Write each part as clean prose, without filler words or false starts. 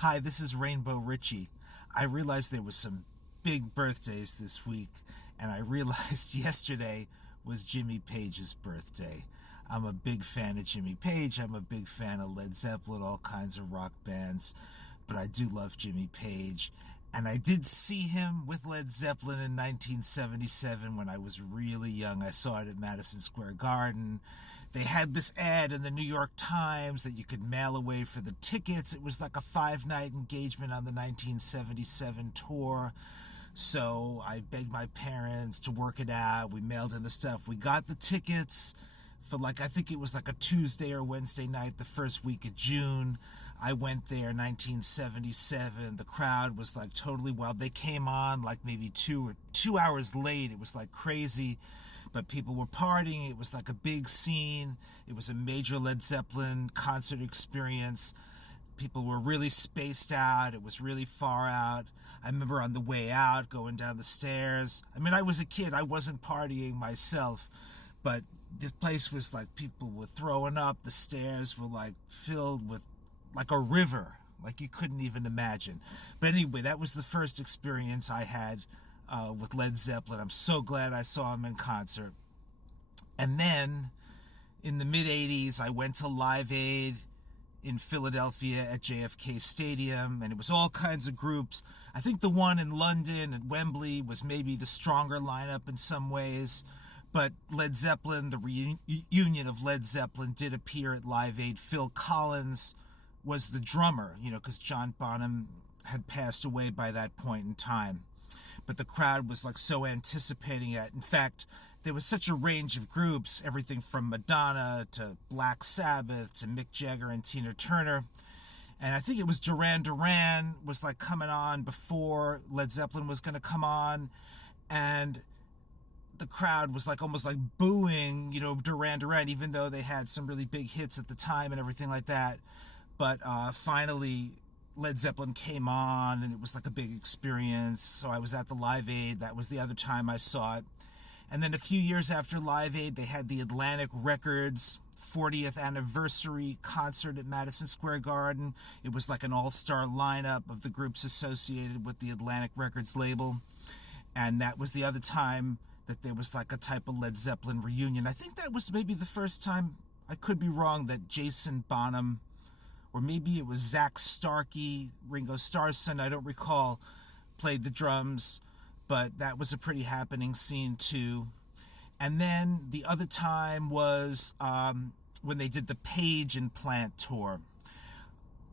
Hi, this is Rainbow Richie. I realized there was some big birthdays this week, and I realized yesterday was Jimmy Page's birthday. I'm a big fan of Jimmy Page. I'm a big fan of Led Zeppelin, all kinds of rock bands, but I do love Jimmy Page. And I did see him with Led Zeppelin in 1977 when I was really young. I saw it at Madison Square Garden. They had this ad in the New York Times that you could mail away for the tickets. It was like a 5-night engagement on the 1977 tour. So I begged my parents to work it out. We mailed in the stuff. We got the tickets for I think it was like a Tuesday or Wednesday night, the first week of June. I went there, 1977. The crowd was like totally wild. They came on like maybe 2 hours late. It was like crazy, but people were partying. It was like a big scene. It was a major Led Zeppelin concert experience. People were really spaced out. It was really far out. I remember on the way out, going down the stairs. I mean, I was a kid. I wasn't partying myself, but the place was like people were throwing up. The stairs were like filled with like a river, like you couldn't even imagine. But anyway, that was the first experience I had with Led Zeppelin. I'm so glad I saw him in concert. And then in the mid-'80s, I went to Live Aid in Philadelphia at JFK Stadium, and it was all kinds of groups. I think the one in London at Wembley was maybe the stronger lineup in some ways, but Led Zeppelin, the reunion of Led Zeppelin, did appear at Live Aid. Phil Collins was the drummer, because John Bonham had passed away by that point in time. But the crowd was like so anticipating it. In fact, there was such a range of groups, everything from Madonna to Black Sabbath to Mick Jagger and Tina Turner. And I think it was Duran Duran was like coming on before Led Zeppelin was going to come on. And the crowd was like almost like booing, Duran Duran, even though they had some really big hits at the time and everything like that. But finally, Led Zeppelin came on, and it was like a big experience. So I was at the Live Aid. That was the other time I saw it. And then a few years after Live Aid, they had the Atlantic Records 40th anniversary concert at Madison Square Garden. It was like an all-star lineup of the groups associated with the Atlantic Records label. And that was the other time that there was like a type of Led Zeppelin reunion. I think that was maybe the first time, I could be wrong, that Jason Bonham, or maybe it was Zach Starkey, Ringo Starr's son, I don't recall, played the drums, but that was a pretty happening scene too. And then the other time was when they did the Page and Plant tour.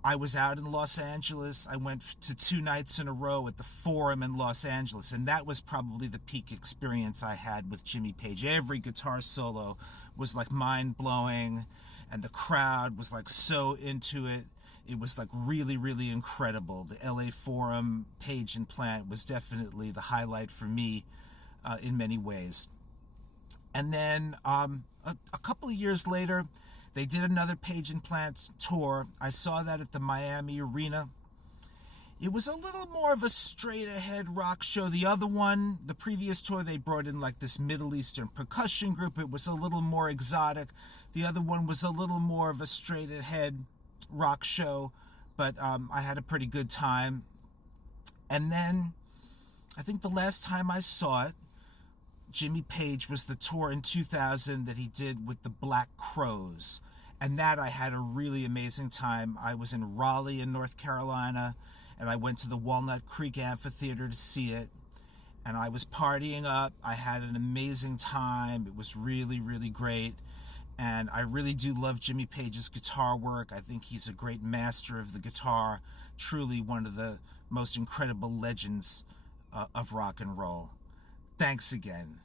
I was out in Los Angeles. I went to 2 nights in a row at the Forum in Los Angeles, and that was probably the peak experience I had with Jimmy Page. Every guitar solo was like mind-blowing, and the crowd was like so into it. It was like really, really incredible. The LA Forum, Page and Plant was definitely the highlight for me in many ways. And then a couple of years later, they did another Page and Plant tour. I saw that at the Miami Arena. It was a little more of a straight-ahead rock show. The other one, the previous tour, they brought in like this Middle Eastern percussion group. It was a little more exotic. The other one was a little more of a straight-ahead rock show, but I had a pretty good time. And then I think the last time I saw it, Jimmy Page, was the tour in 2000 that he did with the Black Crowes. And that I had a really amazing time. I was in Raleigh in North Carolina, and I went to the Walnut Creek Amphitheater to see it. And I was partying up. I had an amazing time. It was really, really great. And I really do love Jimmy Page's guitar work. I think he's a great master of the guitar. Truly one of the most incredible legends of rock and roll. Thanks again.